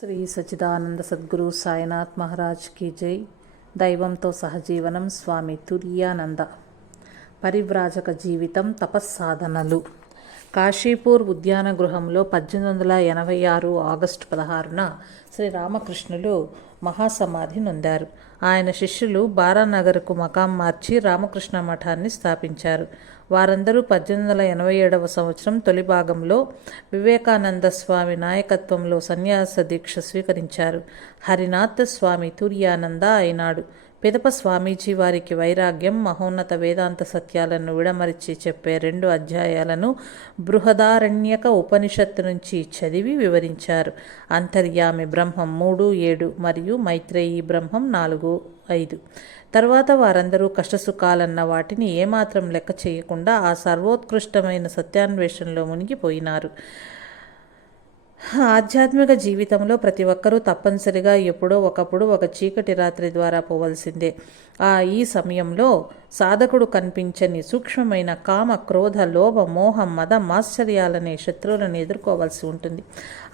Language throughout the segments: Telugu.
శ్రీ సచిదానంద సద్గురు సాయినాథ్ మహారాజ్కి జై. దైవంతో సహజీవనం స్వామి తుర్యానంద పరివ్రాజక జీవితం తపస్సాధనలు. కాశీపూర్ ఉద్యాన గృహంలో పద్దెనిమిది వందల ఎనభై ఆరు ఆగస్టు పదహారున శ్రీ రామకృష్ణులు మహాసమాధి నొందారు. ఆయన శిష్యులు బారానగర్కు మకాం మార్చి రామకృష్ణ మఠాన్ని స్థాపించారు. వారందరూ పద్దెనిమిది వందల ఎనభై ఏడవ సంవత్సరం తొలి భాగంలో వివేకానంద స్వామి నాయకత్వంలో సన్యాస దీక్ష స్వీకరించారు. హరినాథ స్వామి తుర్యానంద అయినాడు. పిదప స్వామీజీ వారికి వైరాగ్యం మహోన్నత వేదాంత సత్యాలను విడమరిచి చెప్పే రెండు అధ్యాయాలను బృహదారణ్యక ఉపనిషత్తు నుంచి చదివి వివరించారు. అంతర్యామి బ్రహ్మం మూడు ఏడు మరియు మైత్రేయీ బ్రహ్మం నాలుగు ఐదు. తర్వాత వారందరూ కష్టసుఖాలన్న వాటిని ఏమాత్రం లెక్క చేయకుండా ఆ సర్వోత్కృష్టమైన సత్యాన్వేషణలో మునిగిపోయినారు. ఆధ్యాత్మిక జీవితంలో ప్రతి ఒక్కరూ తప్పనిసరిగా ఎప్పుడో ఒకప్పుడు ఒక చీకటి రాత్రి ద్వారా పోవలసిందే. ఆ ఈ సమయంలో సాధకుడు కనిపించని సూక్ష్మమైన కామ క్రోధ లోభ మోహ మద మాశ్చర్యాలనే శత్రువులను ఎదుర్కోవాల్సి ఉంటుంది.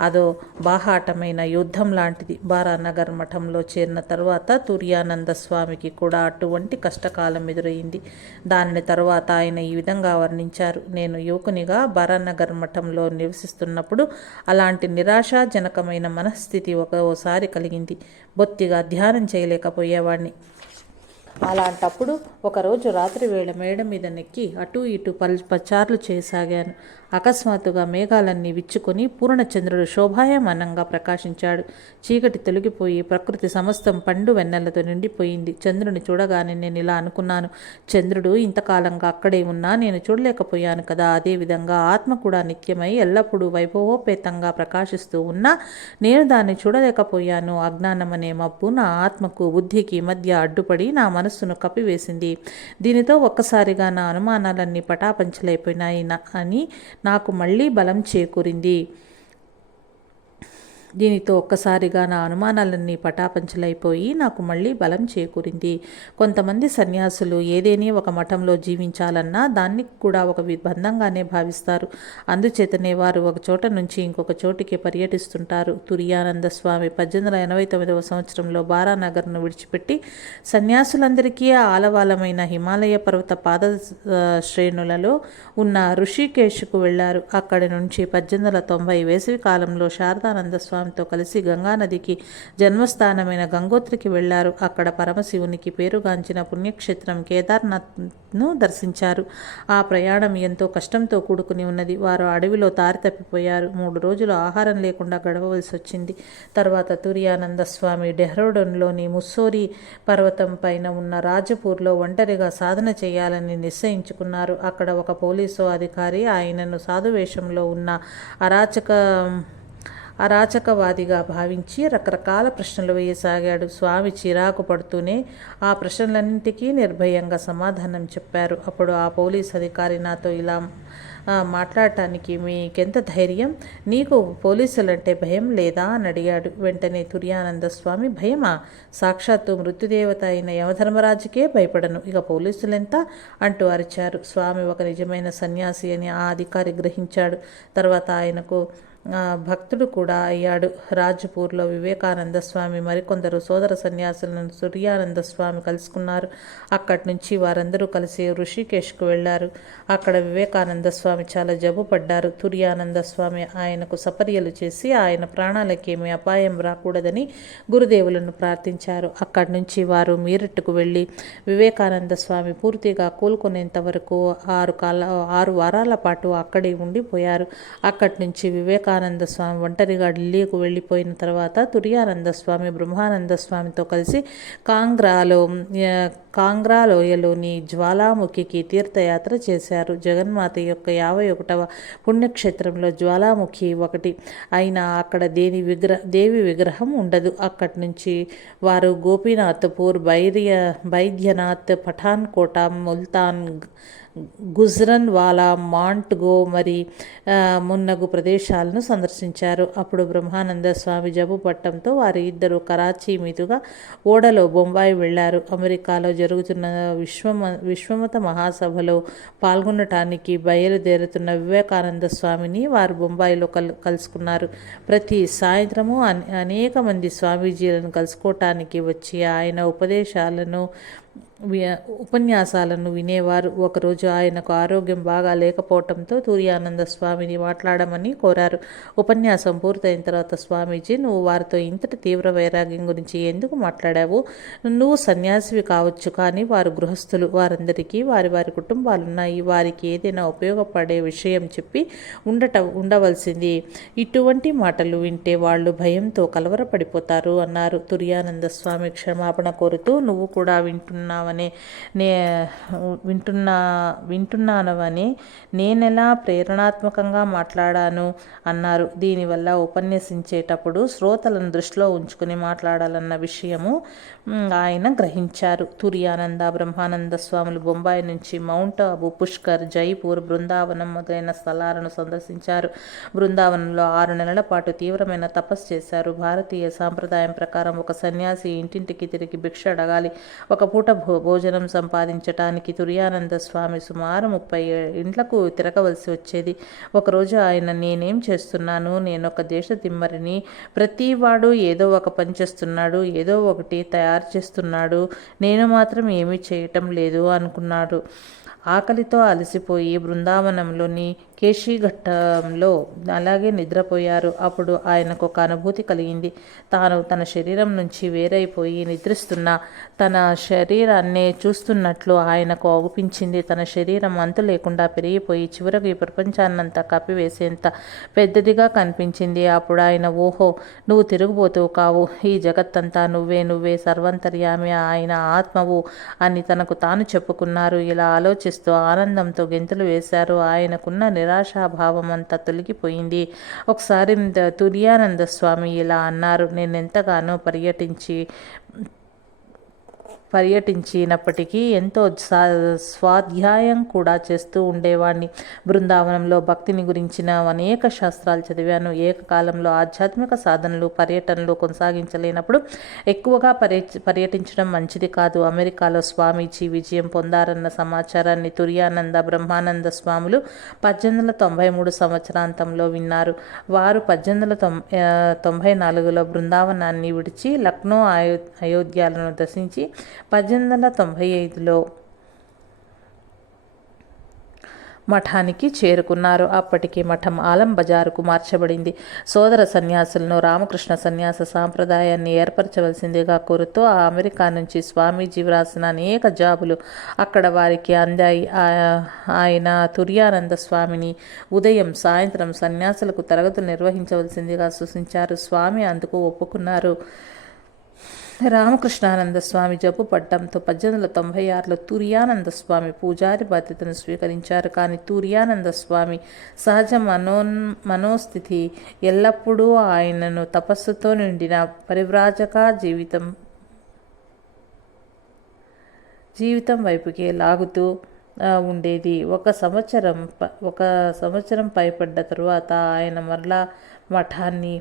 అదో బాహాటమైన యుద్ధం లాంటిది. బారానగర్ మఠంలో చేరిన తర్వాత తుర్యానంద స్వామికి కూడా అటువంటి కష్టకాలం ఎదురైంది దానిని తర్వాత ఆయన ఈ విధంగా వర్ణించారు. నేను యువకునిగా బారానగర్ మఠంలో నివసిస్తున్నప్పుడు అలాంటి నిరాశాజనకమైన మనస్థితి ఒక్కోసారి కలిగింది. బొత్తిగా ధ్యానం చేయలేకపోయేవాడిని అలాంటప్పుడు ఒకరోజు రాత్రి వేళ మేడ మీద నెక్కి అటూ ఇటు పల్ పచార్లు చేయసాగాను అకస్మాత్తుగా మేఘాలన్నీ విచ్చుకొని పూర్ణచంద్రుడు శోభాయమానంగా ప్రకాశించాడు. చీకటి తొలగిపోయి ప్రకృతి సమస్తం పండు వెన్నెలతో నిండిపోయింది. చంద్రుని చూడగానే నేను ఇలా అనుకున్నాను. చంద్రుడు ఇంతకాలంగా అక్కడే ఉన్నా నేను చూడలేకపోయాను కదా. అదేవిధంగా ఆత్మ కూడా నిత్యమై ఎల్లప్పుడూ వైభవోపేతంగా ప్రకాశిస్తూ ఉన్నా నేను దాన్ని చూడలేకపోయాను. అజ్ఞానమనే మబ్బు నా ఆత్మకు బుద్ధికి మధ్య అడ్డుపడి నా మనస్సును కప్పివేసింది. దీనితో ఒక్కసారిగా నా అనుమానాలన్నీ పటాపంచలైపోయినాయి అని నాకు మళ్ళీ బలం చేకూరింది. దీనితో ఒక్కసారిగా నా అనుమానాలన్నీ పటాపంచలైపోయి నాకు మళ్ళీ బలం చేకూరింది. కొంతమంది సన్యాసులు ఏదేని ఒక మఠంలో జీవించాలన్నా దాన్ని కూడా ఒక బంధంగానే భావిస్తారు. అందుచేతనే వారు ఒక చోట నుంచి ఇంకొక చోటికి పర్యటిస్తుంటారు. తురియానంద స్వామి పద్దెనిమిది వందల ఎనభై తొమ్మిదవ సంవత్సరంలో బారానగర్ను విడిచిపెట్టి సన్యాసులందరికీ ఆలవాలమైన హిమాలయ పర్వత పాద శ్రేణులలో ఉన్న ఋషికేశ్కు వెళ్ళారు అక్కడి నుంచి పద్దెనిమిది వందల తొంభై వేసవి కాలంలో శారదానంద స్వామి స్వామితో కలిసి గంగానదికి జన్మస్థానమైన గంగోత్రికి వెళ్ళారు అక్కడ పరమశివునికి పేరుగాంచిన పుణ్యక్షేత్రం కేదార్నాథ్ను దర్శించారు. ఆ ప్రయాణం ఎంతో కష్టంతో కూడుకుని ఉన్నది. వారు అడవిలో దారి తప్పిపోయారు. మూడు రోజులు ఆహారం లేకుండా గడవవలసి వచ్చింది. తర్వాత తురియానంద స్వామి డెహ్రోడన్లోని ముస్సోరి పర్వతం పైన ఉన్న రాజపూర్లో ఒంటరిగా సాధన చేయాలని నిశ్చయించుకున్నారు. అక్కడ ఒక పోలీసు అధికారి ఆయనను సాధువేషంలో ఉన్న అరాచక అరాచకవాదిగా భావించి రకరకాల ప్రశ్నలు వేయసాగాడు. స్వామి చిరాకు పడుతూనే ఆ ప్రశ్నలన్నింటికీ నిర్భయంగా సమాధానం చెప్పారు. అప్పుడు ఆ పోలీస్ అధికారి నాతో ఇలా మాట్లాడటానికి మీకెంత ధైర్యం? నీకు పోలీసులంటే భయం లేదా అని అడిగాడు. వెంటనే తుర్యానంద స్వామి భయమా? సాక్షాత్తు మృత్యుదేవత అయిన యమధర్మరాజుకే భయపడను. ఇక పోలీసులెంత అంటూ అరిచారు. స్వామి ఒక నిజమైన సన్యాసి అని ఆ అధికారి గ్రహించాడు. తర్వాత ఆయనకు భక్తుడు కూడా అయ్యాడు. రాజ్పూర్లో వివేకానంద స్వామి మరికొందరు సోదర సన్యాసులను సూర్యానంద స్వామి కలుసుకున్నారు. అక్కడి నుంచి వారందరూ కలిసి ఋషికేశ్కు వెళ్ళారు. అక్కడ వివేకానంద స్వామి చాలా జబ్బు పడ్డారు తుర్యానంద స్వామి ఆయనకు సపర్యలు చేసి ఆయన ప్రాణాలకేమీ అపాయం రాకూడదని గురుదేవులను ప్రార్థించారు. అక్కడి నుంచి వారు మీరట్టుకు వెళ్ళి వివేకానంద స్వామి పూర్తిగా కోలుకునేంత వరకు ఆరు కాల ఆరు వారాల పాటు అక్కడే ఉండిపోయారు. అక్కడి నుంచి వివేకా వివేకానంద స్వామి ఒంటరిగా ఢిల్లీకు వెళ్ళిపోయిన తర్వాత తురియానంద స్వామి బ్రహ్మానంద స్వామితో కలిసి కాంగ్రాలో కాంగ్రా లోయలోని జ్వాలాముఖికి తీర్థయాత్ర చేశారు. జగన్మాత యొక్క యాభై ఒకటవ పుణ్యక్షేత్రంలో జ్వాలాముఖి ఒకటి. అయినా అక్కడ దేని విగ్రహ దేవి విగ్రహం ఉండదు. అక్కడి నుంచి వారు గోపీనాథ్పూర్ బైర్య బైద్యనాథ్ పఠాన్కోట ముల్తాన్ గుజ్రన్ వాలా మరి మున్నగు ప్రదేశాలను సందర్శించారు. అప్పుడు బ్రహ్మానంద స్వామి జబ్బు పట్టడంతో వారి ఇద్దరు కరాచీ మీదుగా ఓడలో బొంబాయి వెళ్ళారు అమెరికాలో జరుగుతున్న విశ్వమ విశ్వమత మహాసభలో పాల్గొనటానికి బయలుదేరుతున్న వివేకానంద స్వామిని వారు బొంబాయిలో కల్ కలుసుకున్నారు. ప్రతి సాయంత్రము అనేక మంది స్వామీజీలను కలుసుకోవటానికి వచ్చి ఆయన ఉపదేశాలను ఉపన్యాసాలను వినేవారు. ఒకరోజు ఆయనకు ఆరోగ్యం బాగా లేకపోవటంతో తూర్యానంద స్వామిని మాట్లాడమని కోరారు. ఉపన్యాసం పూర్తయిన తర్వాత స్వామీజీ నువ్వు వారితో ఇంతటి తీవ్ర వైరాగ్యం గురించి ఎందుకు మాట్లాడావు? నువ్వు సన్యాసివి కావచ్చు కానీ వారు గృహస్థులు. వారందరికీ వారి వారి కుటుంబాలు ఉన్నాయి వారికి ఏదైనా ఉపయోగపడే విషయం చెప్పి ఉండట ఉండవలసింది. ఇటువంటి మాటలు వింటే వాళ్ళు భయంతో కలవరపడిపోతారు అన్నారు. తుర్యానంద స్వామి క్షమాపణ కోరుతూ నువ్వు కూడా వింటున్నావని నే వింటున్నా వింటున్నానవని నేనెలా ప్రేరణాత్మకంగా మాట్లాడాను అన్నారు. దీనివల్ల ఉపన్యసించేటప్పుడు శ్రోతలను దృష్టిలో ఉంచుకుని మాట్లాడాలన్న విషయము ఆయన గ్రహించారు. తురియానంద బ్రహ్మానంద స్వాములు బొంబాయి నుంచి మౌంట్ అబు పుష్కర్ జైపూర్ బృందావనం మొదలైన స్థలాలను సందర్శించారు. బృందావనంలో ఆరు నెలల పాటు తీవ్రమైన తపస్సు చేశారు. భారతీయ సాంప్రదాయం ప్రకారం ఒక సన్యాసి ఇంటింటికి తిరిగి భిక్ష అడగాలి. ఒక పూట భో భోజనం సంపాదించటానికి తుర్యానంద స్వామి సుమారు ముప్పై ఇండ్లకు తిరగవలసి వచ్చేది. ఒకరోజు ఆయన నేనేం చేస్తున్నాను? నేను ఒక దేశ దిమ్మరిని. ప్రతివాడు ఏదో ఒక పని చేస్తున్నాడు ఏదో ఒకటి తయారు చేస్తున్నాడు. నేను మాత్రం ఏమీ చేయటం లేదు అనుకున్నాడు. ఆకలితో అలసిపోయి బృందావనంలోని కేశీఘట్టంలో అలాగే నిద్రపోయారు. అప్పుడు ఆయనకు ఒక అనుభూతి కలిగింది. తాను తన శరీరం నుంచి వేరైపోయి నిద్రిస్తున్న తన శరీరాన్ని చూస్తున్నట్లు ఆయనకు అగుపించింది. తన శరీరం అంతు లేకుండా పెరిగిపోయి చివరకు ఈ ప్రపంచాన్నంతా కప్పివేసేంత పెద్దదిగా కనిపించింది. అప్పుడు ఆయన ఓహో నువ్వు తిరుగుబోతూ కావు. ఈ జగత్తంతా నువ్వే నువ్వే సర్వంతర్యామి ఆయన ఆత్మవు అని తనకు తాను చెప్పుకున్నారు. ఇలా ఆలోచిస్తూ ఆనందంతో గెంతులు వేశారు. ఆయనకున్న నిర అంతా తొలగిపోయింది. ఒకసారి ద- తుర్యానంద స్వామి ఇలా అన్నారు. నేను ఎంతగానో పర్యటించి పర్యటించినప్పటికీ ఎంతో సా- స్వాధ్యాయం కూడా చేస్తూ ఉండేవాడిని బృందావనంలో భక్తిని గురించిన అనేక శాస్త్రాలు చదివాను. ఏకకాలంలో ఆధ్యాత్మిక సాధనలు పర్యటనలు కొనసాగించలేనప్పుడు ఎక్కువగా పర్య పర్యటించడం మంచిది కాదు. అమెరికాలో స్వామీజీ విజయం పొందారన్న సమాచారాన్ని తుర్యానంద బ్రహ్మానంద స్వాములు పద్దెనిమిది వందల తొంభై మూడు సంవత్సరాంతంలో విన్నారు. వారు పద్దెనిమిది వందల తొం తొంభై నాలుగులో బృందావనాన్ని విడిచి లక్నో అయో అయోధ్యలను దర్శించి పద్దెనిమిది వందల తొంభై ఐదులో మఠానికి చేరుకున్నారు. అప్పటికి మఠం ఆలం బజారుకు మార్చబడింది. సోదర సన్యాసులను రామకృష్ణ సన్యాస సాంప్రదాయాన్ని ఏర్పరచవలసిందిగా కోరుతూ ఆ అమెరికా నుంచి స్వామీజీ వ్రాసిన అనేక జాబులు అక్కడ వారికి అందాయి. ఆ- ఆయన తుర్యానంద స్వామిని ఉదయం సాయంత్రం సన్యాసులకు తరగతులు నిర్వహించవలసిందిగా సూచించారు. స్వామి అందుకు ఒప్పుకున్నారు. రామకృష్ణానంద స్వామి జబ్బు పడ్డంతో పద్దెనిమిది వందల తొంభై ఆరులో తూర్యానంద స్వామి పూజారి బాధ్యతను స్వీకరించారు. కానీ తూర్యానంద స్వామి సహజ మనోన్ మనోస్థితి ఎల్లప్పుడూ ఆయనను తపస్సుతో నిండిన పరివ్రాజక జీవితం జీవితం వైపుకే లాగుతూ ఉండేది. ఒక సంవత్సరం ప- ఒక సంవత్సరం పైపడ్డ తరువాత ఆయన మరలా మఠాన్ని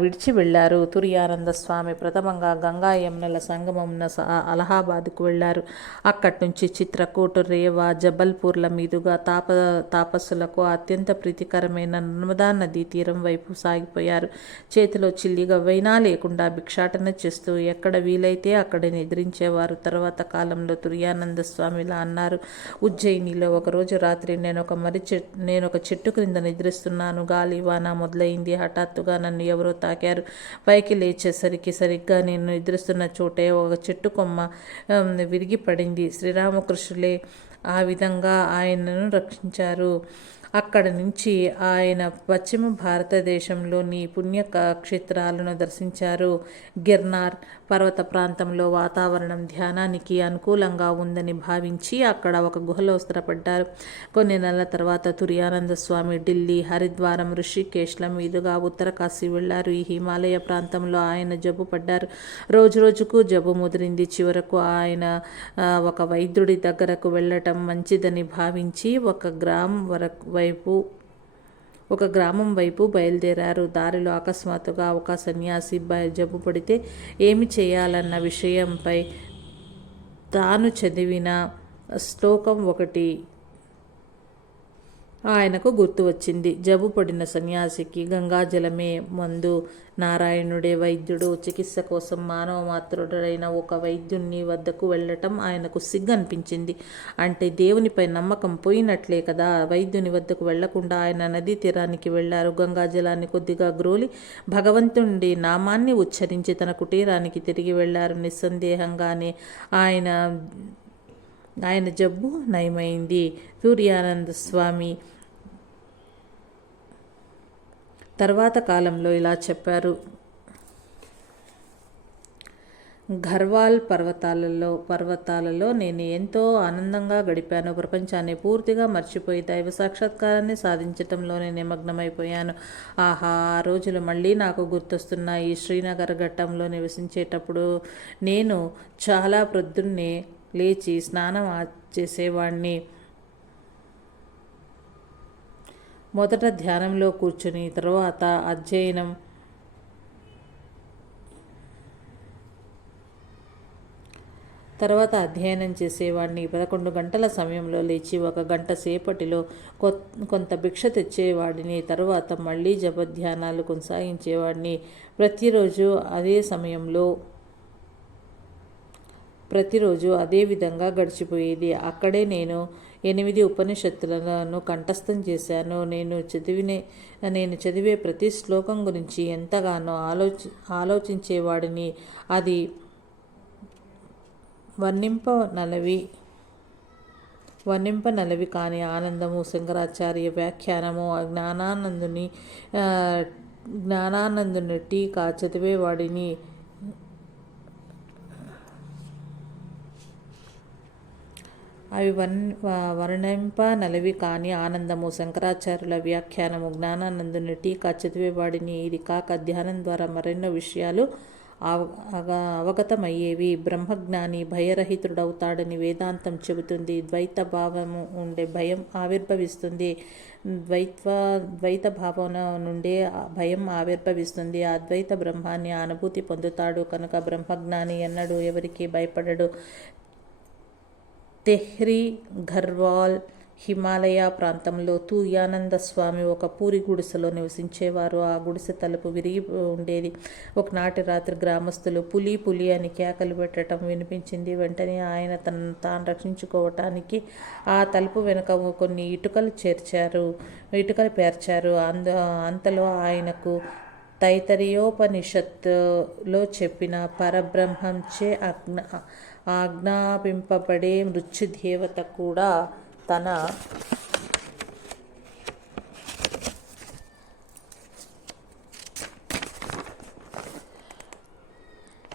విడిచి వెళ్ళారు. తురియానంద స్వామి ప్రథమంగా గంగా యమునల సంగమమున అలహాబాద్కు వెళ్ళారు. అక్కడి నుంచి చిత్రకూట్ రేవా జబల్పూర్ల మీదుగా తాప తాపస్సులకు అత్యంత ప్రీతికరమైన నర్మదా నదీ తీరం వైపు సాగిపోయారు. చేతిలో చిల్లి గవ్వైనా లేకుండా భిక్షాటన చేస్తూ ఎక్కడ వీలైతే అక్కడ నిద్రించేవారు. తర్వాత కాలంలో తుర్యానంద స్వామిలా అన్నారు. ఉజ్జయినిలో ఒకరోజు రాత్రి నేను ఒక మర్రి చెట్టు నేను ఒక చెట్టు క్రింద నిద్రిస్తున్నాను. గాలి వాన మొదలైంది. హఠాత్తుగా నన్ను ఎవరో తాకారు. పైకి లేచేసరికి సరిగ్గా నేను నిద్రిస్తున్న చోటే ఒక చెట్టు కొమ్మ విరిగి పడింది శ్రీరామకృష్ణులే ఆ విధంగా ఆయనను రక్షించారు. అక్కడి నుంచి ఆయన పశ్చిమ భారతదేశంలోని పుణ్య క్షేత్రాలను దర్శించారు. గిర్నార్ పర్వత ప్రాంతంలో వాతావరణం ధ్యానానికి అనుకూలంగా ఉందని భావించి అక్కడ ఒక గుహలో స్థిరపడ్డారు. కొన్ని నెలల తర్వాత తుర్యానంద స్వామి ఢిల్లీ హరిద్వారం ఋషికేశ్ల మీదుగా ఉత్తరకాశీ వెళ్ళారు. ఈ హిమాలయ ప్రాంతంలో ఆయన జబ్బు పడ్డారు. రోజు రోజుకు జబ్బు ముదిరింది. చివరకు ఆయన ఒక వైద్యుడి దగ్గరకు వెళ్ళటం మంచిదని భావించి ఒక గ్రామం వరకు వైపు ఒక గ్రామం వైపు బయలుదేరారు. దారిలో అకస్మాత్తుగా ఒక సన్యాసి జబ్బు పడితే ఏమి చేయాలన్న విషయంపై తాను చదివిన శ్లోకం ఒకటి. ఆయనకు గుర్తు వచ్చింది. జబ్బు పడిన సన్యాసికి గంగాజలమే మందు. నారాయణుడే వైద్యుడు చికిత్స కోసం మానవ మాతృడైన ఒక వైద్యుని వద్దకు వెళ్ళటం ఆయనకు సిగ్గు అనిపించింది అంటే దేవునిపై నమ్మకం పోయినట్లే కదా. వైద్యుని వద్దకు వెళ్ళకుండా ఆయన నదీ తీరానికి వెళ్ళారు గంగాజలాన్ని కొద్దిగా గ్రోలి భగవంతుడి నామాన్ని ఉచ్చరించి తన కుటీరానికి తిరిగి వెళ్ళారు నిస్సందేహంగానే ఆయన ఆయన జబ్బు నయమైంది. సూర్యానంద స్వామి తర్వాత కాలంలో ఇలా చెప్పారు. ఘర్వాల్ పర్వతాలలో పర్వతాలలో నేను ఎంతో ఆనందంగా గడిపాను. ప్రపంచాన్ని పూర్తిగా మర్చిపోయి దైవ సాక్షాత్కారాన్ని సాధించటంలోనే నిమగ్నమైపోయాను. ఆహా ఆ రోజులు మళ్ళీ నాకు గుర్తొస్తున్నాయి. శ్రీనగర్ ఘట్టంలో నివసించేటప్పుడు నేను చాలా ప్రొద్దున్నే లేచి స్నానం చేసేవాడిని మొదట ధ్యానంలో కూర్చుని తర్వాత అధ్యయనం. తర్వాత అధ్యయనం చేసేవాడిని పదకొండు గంటల సమయంలో లేచి ఒక గంట సేపటిలో కొంత భిక్ష తెచ్చేవాడిని. తరువాత మళ్ళీ జపధ్యానాలు కొనసాగించేవాడిని ప్రతిరోజు అదే సమయంలో ప్రతిరోజు అదే విధంగా గడిచిపోయేది. అక్కడే నేను ఎనిమిది ఉపనిషత్తులను కంఠస్థం చేశాను. నేను చదివినే నేను చదివే ప్రతి శ్లోకం గురించి ఎంతగానో ఆలోచి ఆలోచించేవాడిని. అది వర్ణింప నలవి వర్ణింప నలవి కాని ఆనందము శంకరాచార్య వ్యాఖ్యానము జ్ఞానానందుని జ్ఞానానందుని టీకా చదివేవాడిని. అవి వన్ వర్ణింప నలవి కాని ఆనందము. శంకరాచార్యుల వ్యాఖ్యానము జ్ఞానానందుని టీకా చదివేవాడిని. ఇది కాక ధ్యానం ద్వారా మరెన్నో విషయాలు అవగతమయ్యేవి. బ్రహ్మజ్ఞాని భయరహితుడవుతాడని వేదాంతం చెబుతుంది. ద్వైత భావము ఉండే భయం ఆవిర్భవిస్తుంది. ద్వైత్వ ద్వైత భావన నుండే భయం ఆవిర్భవిస్తుంది. అద్వైత బ్రహ్మాన్ని అనుభూతి పొందుతాడు. కనుక బ్రహ్మజ్ఞాని ఎన్నడూ ఎవరికి భయపడడు. తెహ్రీ ఘర్వాల్ హిమాలయ ప్రాంతంలో తూయానంద స్వామి ఒక పూరి గుడిసెలో నివసించేవారు. ఆ గుడిసె తలుపు విరిగి ఉండేది. ఒకనాటి రాత్రి గ్రామస్తులు పులి పులి అని కేకలు పెట్టడం వినిపించింది. వెంటనే ఆయన తనను తాను రక్షించుకోవటానికి ఆ తలుపు వెనుక కొన్ని ఇటుకలు చేర్చారు ఇటుకలు పేర్చారు. అంద అంతలో ఆయనకు తైతరియోపనిషత్తులో చెప్పిన పరబ్రహ్మంచే అగ్న ఆజ్ఞాపింపబడే మృత్యుదేవత కూడా తన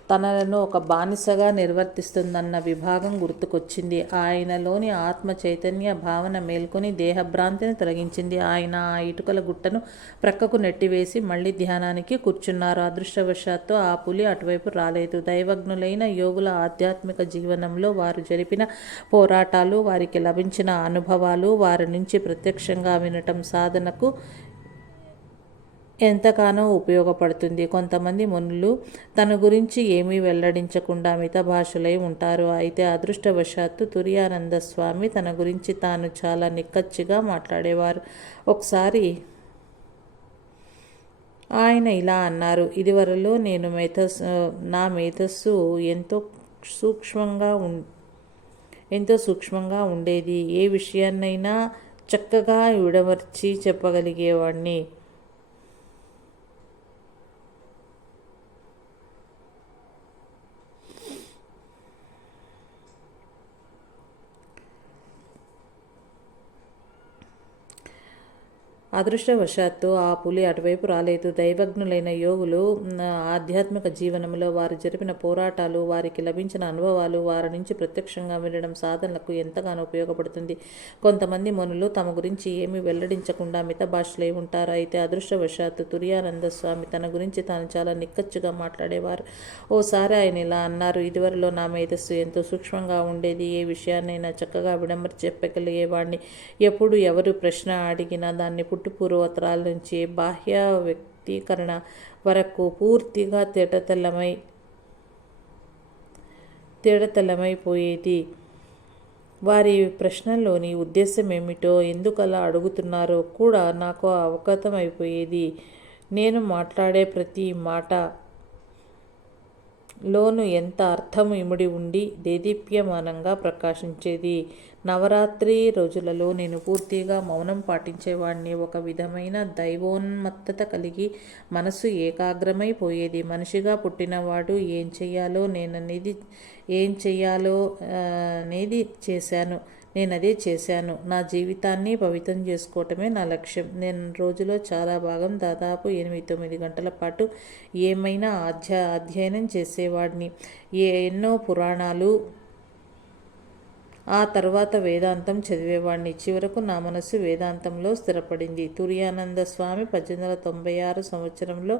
తనలను ఒక బానిసగా నిర్వర్తిస్తుందన్న విభాగం గుర్తుకొచ్చింది. ఆయనలోని ఆత్మ చైతన్య భావన మేల్కొని దేహభ్రాంతిని తొలగించింది. ఆయన ఆ ఇటుకల గుట్టను ప్రక్కకు నెట్టివేసి మళ్ళీ ధ్యానానికి కూర్చున్నారు. అదృష్టవశాత్తు ఆ పులి అటువైపు రాలేదు. దైవజ్ఞులైన యోగుల ఆధ్యాత్మిక జీవనంలో వారు జరిపిన పోరాటాలు వారికి లభించిన అనుభవాలు వారి నుంచి ప్రత్యక్షంగా వినటం సాధనకు ఎంతగానో ఉపయోగపడుతుంది. కొంతమంది మునులు తన గురించి ఏమీ వెల్లడించకుండా మిత భాషలై ఉంటారు. అయితే అదృష్టవశాత్తు తురియానంద స్వామి తన గురించి తాను చాలా నిక్కచ్చిగా మాట్లాడేవారు. ఒకసారి ఆయన ఇలా అన్నారు ఇదివరలో నేను మేధస్సు నా మేధస్సు ఎంతో సూక్ష్మంగా ఉం ఎంతో సూక్ష్మంగా ఉండేది. ఏ విషయాన్నైనా చక్కగా విడమర్చి చెప్పగలిగేవాడిని అదృష్టవశాత్తు ఆ పులి అటువైపు రాలేదు. దైవజ్ఞులైన యోగులు ఆధ్యాత్మిక జీవనంలో వారు జరిపిన పోరాటాలు వారికి లభించిన అనుభవాలు వారి నుంచి ప్రత్యక్షంగా వినడం సాధనలకు ఎంతగానో ఉపయోగపడుతుంది. కొంతమంది మునులు తమ గురించి ఏమీ వెల్లడించకుండా మిత భాషలై ఉంటారు. అయితే అదృష్టవశాత్తు తుర్యానంద స్వామి తన గురించి తాను చాలా నిక్కచ్చుగా మాట్లాడేవారు. ఓసారి ఆయన ఇలా అన్నారు ఇదివరలో నా మేధస్సు ఎంతో సూక్ష్మంగా ఉండేది. ఏ విషయాన్నైనా చక్కగా విడమరి చెప్పగలిగేవాడిని ఎప్పుడు ఎవరు ప్రశ్న అడిగినా దాన్ని పుట్టుపూర్వోత్తరాల నుంచి బాహ్య వ్యక్తీకరణ వరకు పూర్తిగా తేటతెల్లమై తేటతెల్లమైపోయేది వారి ప్రశ్నల్లోని ఉద్దేశం ఏమిటో ఎందుకలా అడుగుతున్నారో కూడా నాకు అవగతమైపోయేది. నేను మాట్లాడే ప్రతి మాట లోను ఎంత అర్థం ఇముడి ఉండి దేదీప్యమానంగా ప్రకాశించేది? నవరాత్రి రోజులలో నేను పూర్తిగా మౌనం పాటించేవాడిని ఒక విధమైన దైవోన్మత్తత కలిగి మనసు ఏకాగ్రమైపోయేది మనిషిగా పుట్టినవాడు ఏం చెయ్యాలో నేననేది ఏం చెయ్యాలో అనేది చేశాను. నేను అదే చేశాను. నా జీవితాన్ని పవిత్రం చేసుకోవటమే నా లక్ష్యం. నేను రోజులో చాలా భాగం దాదాపు ఎనిమిది తొమ్మిది గంటల పాటు ఏమైనా అధ్య అధ్యయనం చేసేవాడిని. ఏ ఎన్నో పురాణాలు ఆ తర్వాత వేదాంతం చదివేవాడిని. చివరకు నా మనస్సు వేదాంతంలో స్థిరపడింది. తుర్యానంద స్వామి పద్దెనిమిది వందల తొంభై ఆరు సంవత్సరంలో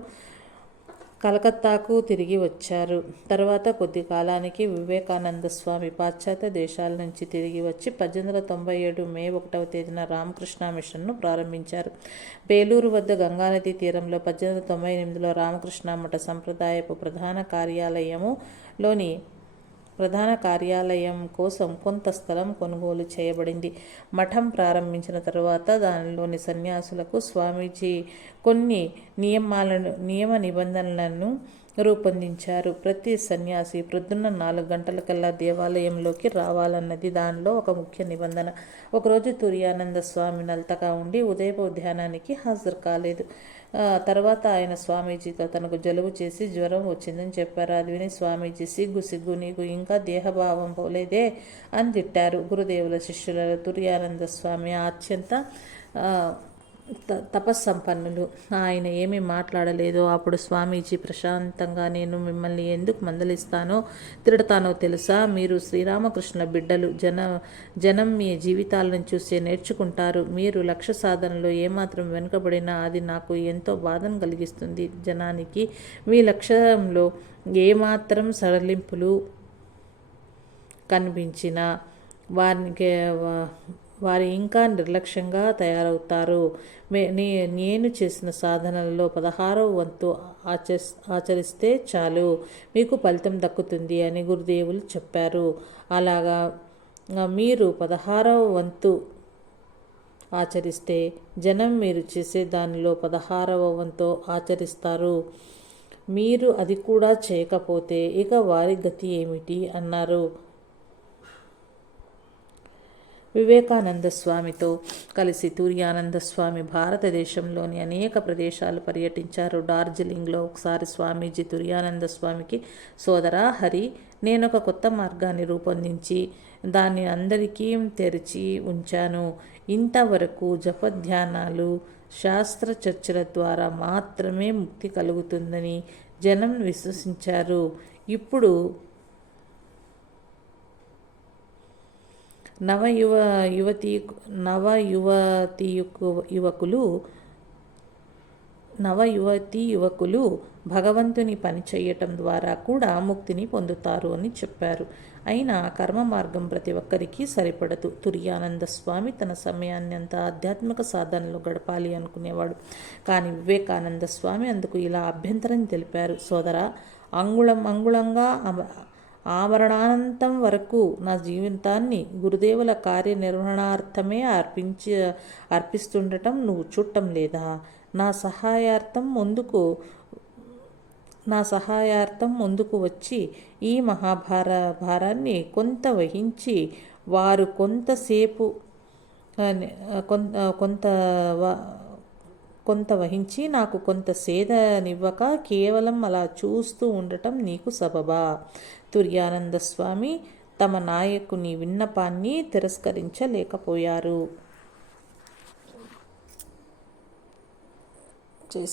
కలకత్తాకు తిరిగి వచ్చారు. తర్వాత కొద్ది కాలానికి వివేకానంద స్వామి పాశ్చాత్య దేశాల నుంచి తిరిగి వచ్చి పద్దెనిమిది వందల తొంభై ఏడు మే ఒకటవ తేదీన రామకృష్ణ మిషన్ను ప్రారంభించారు. బేలూరు వద్ద గంగానది తీరంలో పద్దెనిమిది వందల తొంభై ఎనిమిదిలో రామకృష్ణ మఠ సంప్రదాయపు ప్రధాన కార్యాలయములోని ప్రధాన కార్యాలయం కోసం కొంత స్థలం కొనుగోలు చేయబడింది. మఠం ప్రారంభించిన తర్వాత దానిలోని సన్యాసులకు స్వామీజీ కొన్ని నియమాలను నియమ నిబంధనలను రూపొందించారు. ప్రతి సన్యాసి ప్రొద్దున్న నాలుగు గంటలకల్లా దేవాలయంలోకి రావాలన్నది దానిలో ఒక ముఖ్య నిబంధన. ఒకరోజు తుర్యానంద స్వామి నల్తగా ఉండి ఉదయపు ధ్యానానికి హాజరు కాలేదు. తర్వాత ఆయన స్వామీజీతో తనకు జలుబు చేసి జ్వరం వచ్చిందని చెప్పారు. అది విని స్వామీజీ సిగ్గు సిగ్గు నీకు ఇంకా దేహభావం పోలేదే అని తిట్టారు. గురుదేవుల శిష్యుల తుర్యానంద స్వామి అత్యంత ఆ, తపస్సంపన్నులు. ఆయన ఏమీ మాట్లాడలేదు అప్పుడు స్వామీజీ ప్రశాంతంగా నేను మిమ్మల్ని ఎందుకు మందలిస్తానో తిడతానో తెలుసా? మీరు శ్రీరామకృష్ణ బిడ్డలు. జన జనం మీ జీవితాలను చూసి నేర్చుకుంటారు. మీరు లక్ష్య సాధనలో ఏమాత్రం వెనుకబడినా అది నాకు ఎంతో బాధను కలిగిస్తుంది. జనానికి మీ లక్ష్యంలో ఏమాత్రం సడలింపులు కనిపించిన వారికి వా- వారు ఇంకా నిర్లక్ష్యంగా తయారవుతారు. నేను చేసిన సాధనలలో పదహారవ వంతు ఆచ ఆచరిస్తే చాలు. మీకు ఫలితం దక్కుతుంది అని గురుదేవులు చెప్పారు. అలాగా మీరు పదహారవ వంతు ఆచరిస్తే జనం మీరు చేసే దానిలో పదహారవ వంతు ఆచరిస్తారు. మీరు అది కూడా చేయకపోతే ఇక వారి గతి ఏమిటి? అన్నారు. వివేకానంద స్వామితో కలిసి తూర్యానంద స్వామి భారతదేశంలోని అనేక ప్రదేశాలు పర్యటించారు. డార్జిలింగ్లో ఒకసారి స్వామీజీ తుర్యానంద స్వామికి సోదరా హరి నేను ఒక కొత్త మార్గాన్ని రూపొందించి దాన్ని అందరికీ తెరిచి ఉంచాను. ఇంతవరకు జపధ్యానాలు శాస్త్ర చర్చల ద్వారా మాత్రమే ముక్తి కలుగుతుందని జనం విశ్వసించారు. ఇప్పుడు నవ యువ యువతి నవ యువతి యువకులు నవ యువతి యువకులు భగవంతుని పని చేయటం ద్వారా కూడా ముక్తిని పొందుతారు అని చెప్పారు. అయినా కర్మ మార్గం ప్రతి ఒక్కరికి సరిపడదు. తుర్యానంద స్వామి తన సమయాన్ని అంతా ఆధ్యాత్మిక సాధనలో గడపాలి అనుకునేవాడు. కానీ వివేకానంద స్వామి అందుకు ఇలా అభ్యంతరం తెలిపారు. సోదర అంగుళం అంగుళంగా ఆమరణానంతం వరకు నా జీవితాన్ని గురుదేవుల కార్యనిర్వహణార్థమే అర్పించి అర్పిస్తుండటం నువ్వు చూడటం లేదా? నా సహాయార్థం ముందుకు నా సహాయార్థం ముందుకు వచ్చి ఈ మహాభార భారాన్ని కొంత వహించి వారు కొంతసేపు కొంత కొంత వ- కొంత వహించి నాకు కొంత సేదనివ్వక కేవలం అలా చూస్తూ ఉండటం నీకు సబబా. తుర్యానంద స్వామి తమ నాయకుని విన్నపాన్ని తిరస్కరించలేకపోయారు. జై